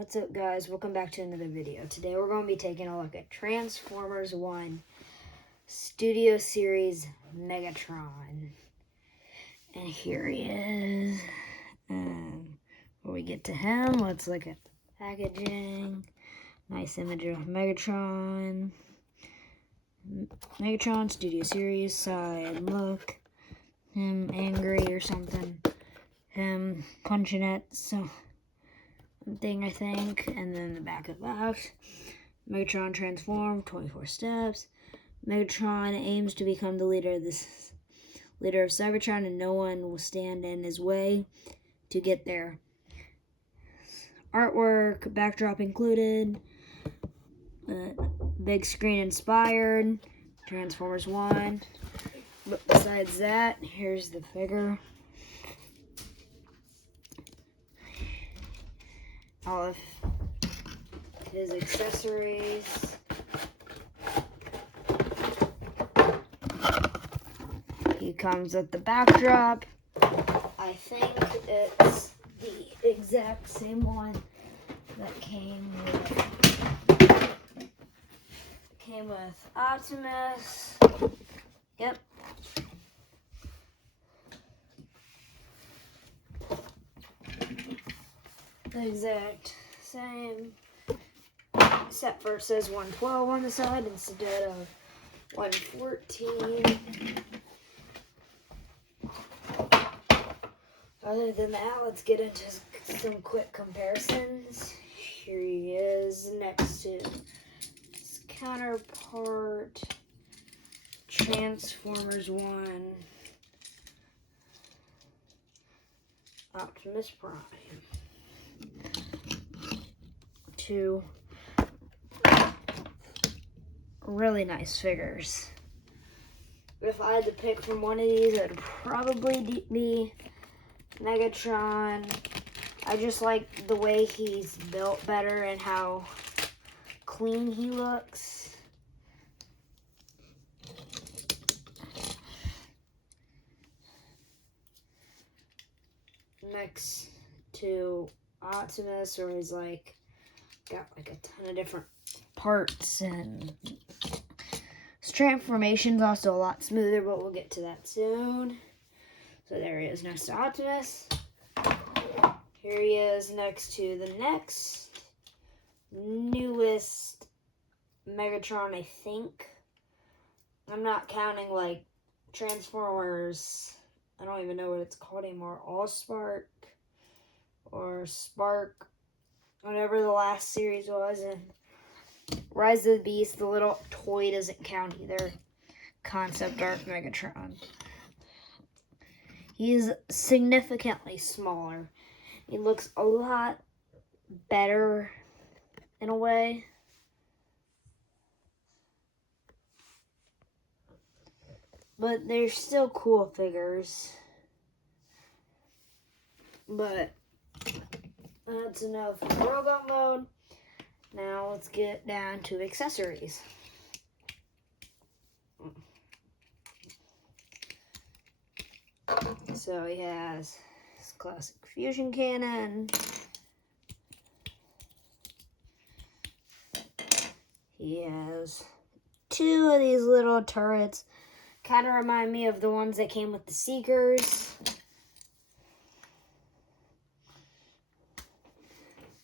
What's up, guys? Welcome back to another video. Today we're going to be taking a look at Transformers 1 Studio Series Megatron. And here he is. When we get to him, let's look at the packaging. Nice image of Megatron. Megatron Studio Series side look. Him angry or something. Him punching at something, I think. And then the back of the box. Megatron transformed, 24 steps. Megatron aims to become the leader of Cybertron, and no one will stand in his way to get there. Artwork, backdrop included. Big screen inspired. Transformers 1. But besides that, here's the figure. All of his accessories. He comes with the backdrop. I think it's the exact same one that came with Optimus. Yep. The exact same, except for it says 112 on the side instead of 114. Other than that, let's get into some quick comparisons. Here he is next to his counterpart, Transformers 1, Optimus Prime. Two really nice figures. If I had to pick from one of these, it would probably be Megatron. I just like the way he's built better and how clean he looks. Next to Optimus, where he's like got like a ton of different parts, and his transformation's also a lot smoother, but we'll get to that soon. So there he is next to Optimus. Here he is next to the next newest Megatron, I think. I'm not counting like Transformers, I don't even know what it's called anymore, All-Spark or Spark, whatever the last series was. And Rise of the Beast, the little toy doesn't count either. Concept art Megatron. He's significantly smaller. He looks a lot better in a way. But they're still cool figures. But that's enough for robot mode. Now let's get down to accessories. So he has his classic fusion cannon. He has two of these little turrets. Kind of remind me of the ones that came with the Seekers.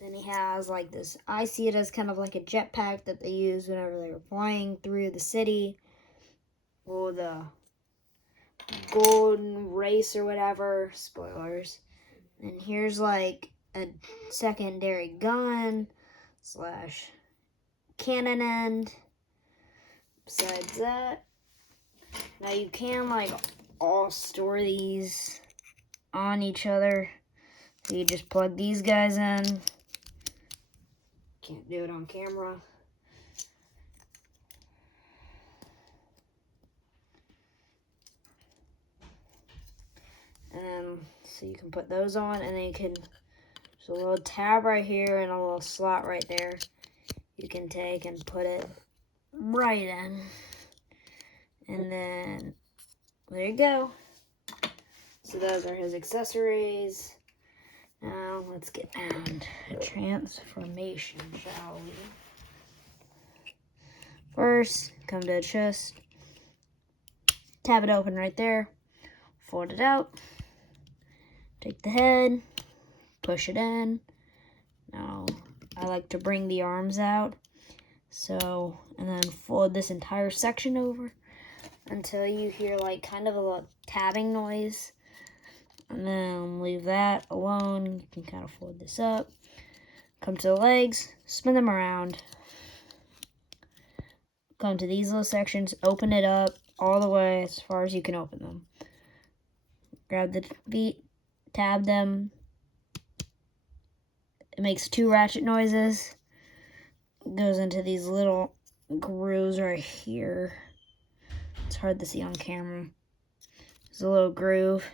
Then he has like this, I see it as kind of like a jetpack that they used whenever they were flying through the city. Or the Golden Race or whatever. Spoilers. And here's like a secondary gun / cannon end. Besides that, now you can like all store these on each other. So you just plug these guys in. Can't do it on camera. So you can put those on, and then you can, there's a little tab right here and a little slot right there. You can take and put it right in. And then there you go. So those are his accessories. Now let's get down to transformation, shall we? First, come to the chest, tab it open right there, fold it out, take the head, push it in. Now, I like to bring the arms out, and then fold this entire section over until you hear like kind of a little tabbing noise. And then leave that alone. You can kind of fold this up. Come to the legs, spin them around. Come to these little sections, open it up all the way as far as you can open them. Grab the feet, tab them. It makes 2 ratchet noises. It goes into these little grooves right here. It's hard to see on camera. There's a little groove.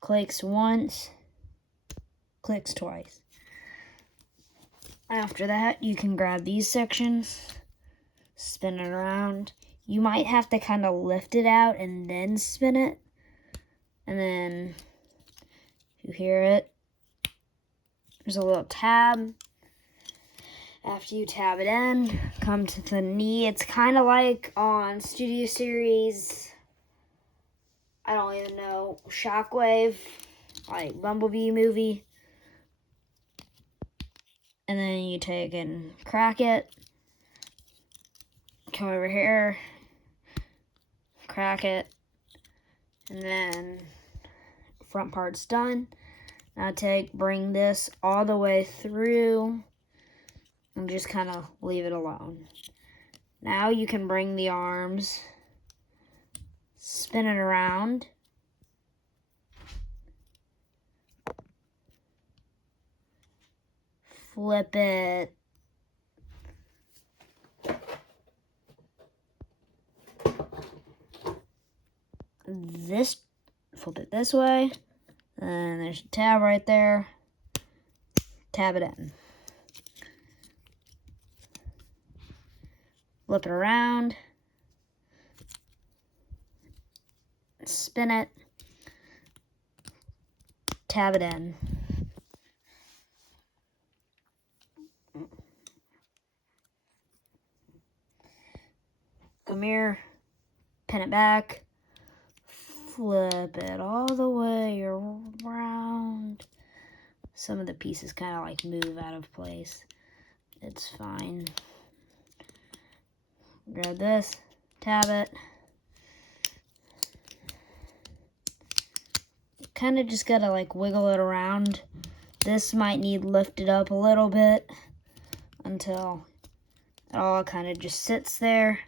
Clicks once, clicks twice. After that, you can grab these sections, spin it around. You might have to kind of lift it out and then spin it. And then, if you hear it, there's a little tab. After you tab it in, come to the knee. It's kind of like on Studio Series, I don't even know, Shockwave, like Bumblebee movie. And then you take and crack it. Come over here, crack it, and then front part's done. Now bring this all the way through and just kind of leave it alone. Now you can bring the arms, spin it around, flip it, flip it this way, and there's a tab right there, tab it in. Flip it around, spin it, tab it in. Come here, pin it back, flip it all the way around. Some of the pieces kind of like move out of place. It's fine. Grab this, tab it. Kind of just gotta like wiggle it around. This might need lifted up a little bit until it all kind of just sits there.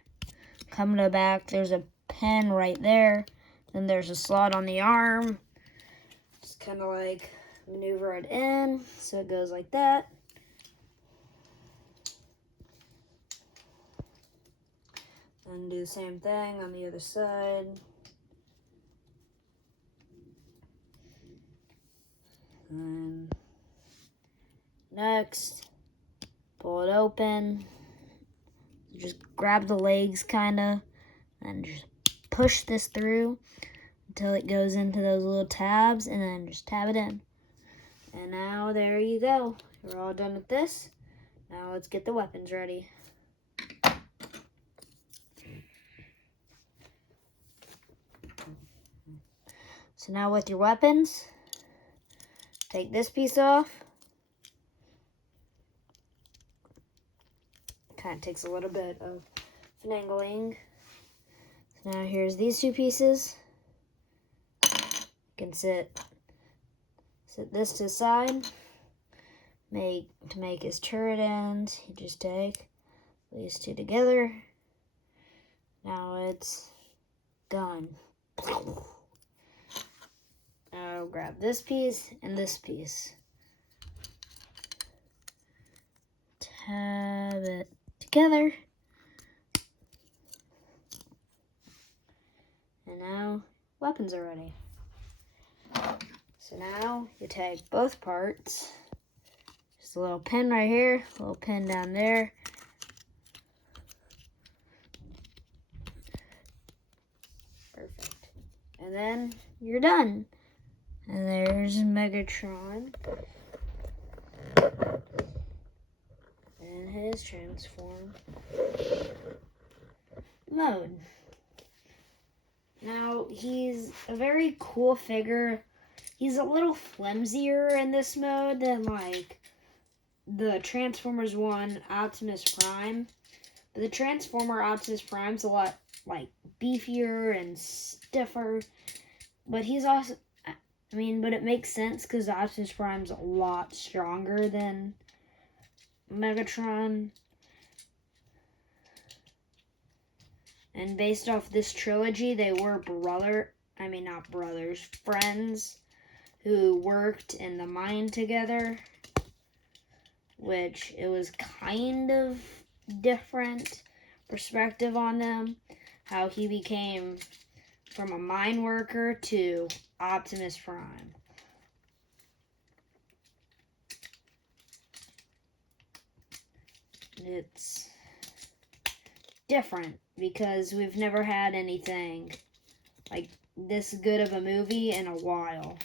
Come to the back, there's a pin right there. Then there's a slot on the arm. Just kind of like maneuver it in so it goes like that. And do the same thing on the other side. And next, pull it open. Just grab the legs kind of and just push this through until it goes into those little tabs, and then just tab it in. And now there you go. We're all done with this. Now let's get the weapons ready. So now with your weapons, take this piece off. Kind of takes a little bit of finagling. So now here's these 2 pieces. You can sit this to the side. To make his turret ends, you just take these 2 together. Now it's done. Now grab this piece and this piece. Tab it together. And now weapons are ready. So now you take both parts. Just a little pin right here, a little pin down there. Perfect. And then you're done. And there's Megatron. And his transform mode. Now, he's a very cool figure. He's a little flimsier in this mode than, like, the Transformers 1 Optimus Prime. But the Transformer Optimus Prime's a lot, like, beefier and stiffer. But he's also, but it makes sense because Optimus Prime's a lot stronger than Megatron. And based off this trilogy, they were friends who worked in the mine together, which it was kind of different perspective on them, how he became from a mine worker to Optimus Prime. It's different because we've never had anything like this good of a movie in a while.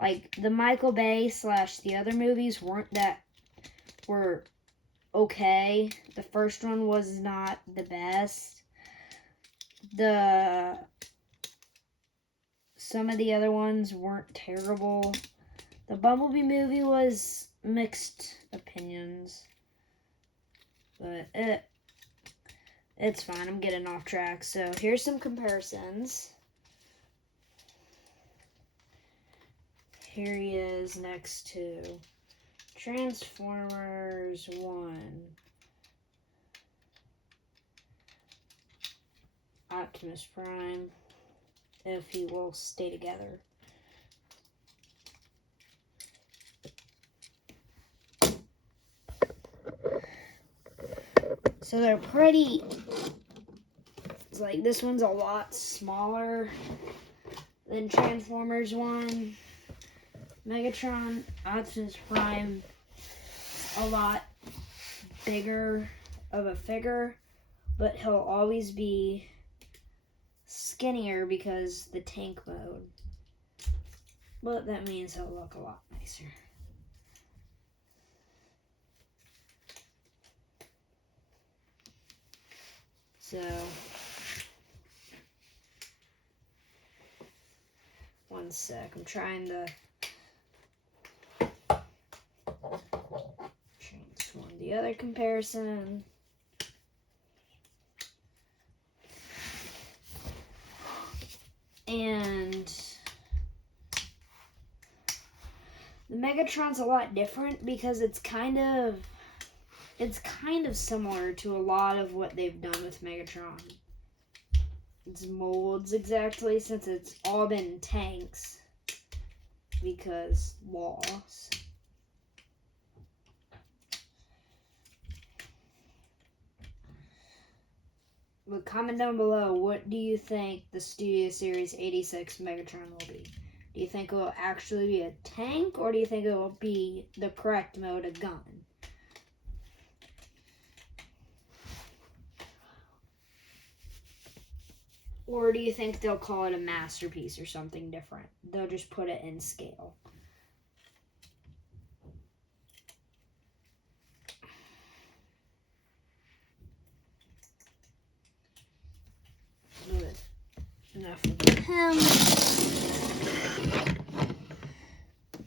Like the Michael Bay / the other movies were okay. The first one was not the best. Some of the other ones weren't terrible. The Bumblebee movie was mixed opinions. But it's fine. I'm getting off track. So here's some comparisons. Here he is next to Transformers 1. Optimus Prime, if he will stay together. So they're pretty, it's like this one's a lot smaller than Transformers 1. Megatron, Optimus Prime, a lot bigger of a figure, but he'll always be skinnier because the tank mode. But that means he'll look a lot nicer. So, one sec, I'm trying to transform the other comparison. And the Megatron's a lot different because it's kind of similar to a lot of what they've done with Megatron. Its molds exactly, since it's all been tanks because laws. But comment down below, what do you think the Studio Series 86 Megatron will be? Do you think it will actually be a tank, or do you think it will be the correct mode, a gun? Or do you think they'll call it a masterpiece or something different? They'll just put it in scale. Good. Enough of him.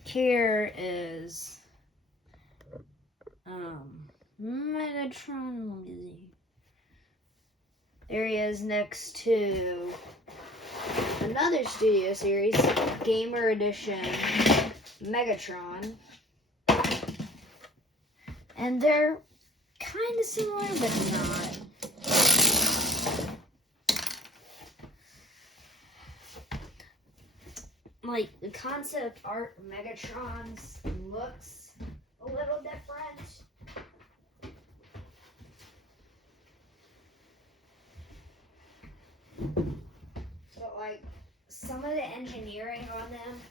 Here is Megatron. What is he? There he is next to another Studio Series Gamer Edition Megatron. And they're kind of similar, but not. Like, the concept art of Megatron's looks a little different. But, like, some of the engineering on them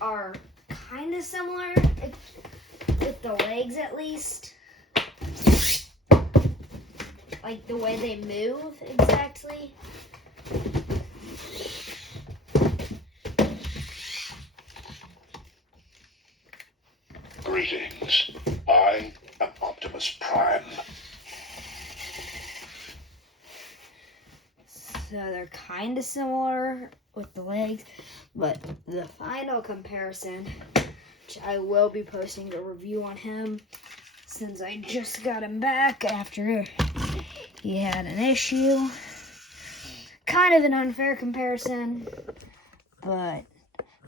are kind of similar, with the legs at least. Like, the way they move exactly. Greetings. I am Optimus Prime. So they're kind of similar with the legs, but the final comparison, which I will be posting a review on him since I just got him back after he had an issue. Kind of an unfair comparison, but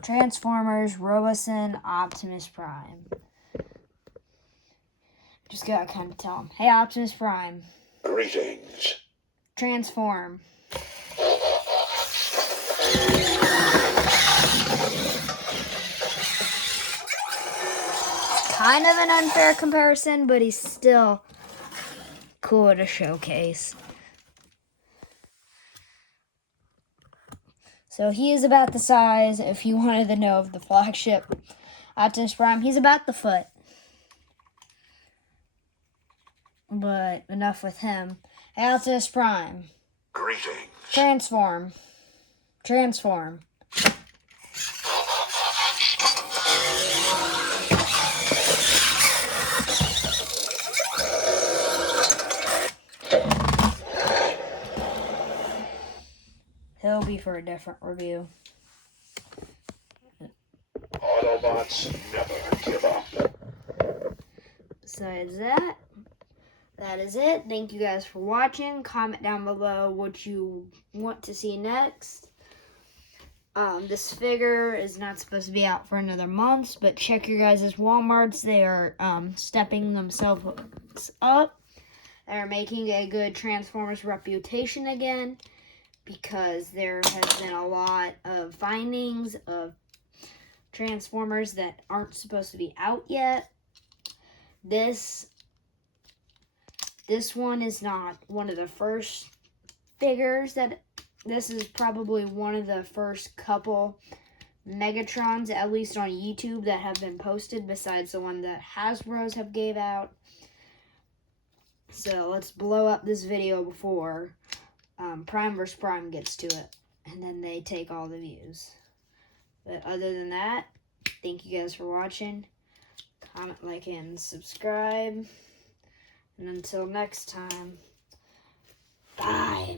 Transformers, Roboson, Optimus Prime. Just gotta kind of tell him, hey Optimus Prime. Greetings. Transform. Kind of an unfair comparison, but he's still cool to showcase. So he is about the size, if you wanted to know, of the flagship Optimus Prime. He's about the foot. But enough with him. Hey, Optimus Prime. Greetings. Transform. Transform. He'll be for a different review. Autobots never give up. Besides that, that is it. Thank you guys for watching. Comment down below what you want to see next. This figure is not supposed to be out for another month, but check your guys' Walmarts. They are stepping themselves up. They're making a good Transformers reputation again, because there has been a lot of findings of Transformers that aren't supposed to be out yet. This one is not one of the first figures that... This is probably one of the first couple Megatrons, at least on YouTube, that have been posted, besides the one that Hasbro's have gave out. So let's blow up this video before Prime vs. Prime gets to it, and then they take all the views. But other than that, thank you guys for watching. Comment, like, and subscribe. And until next time, bye.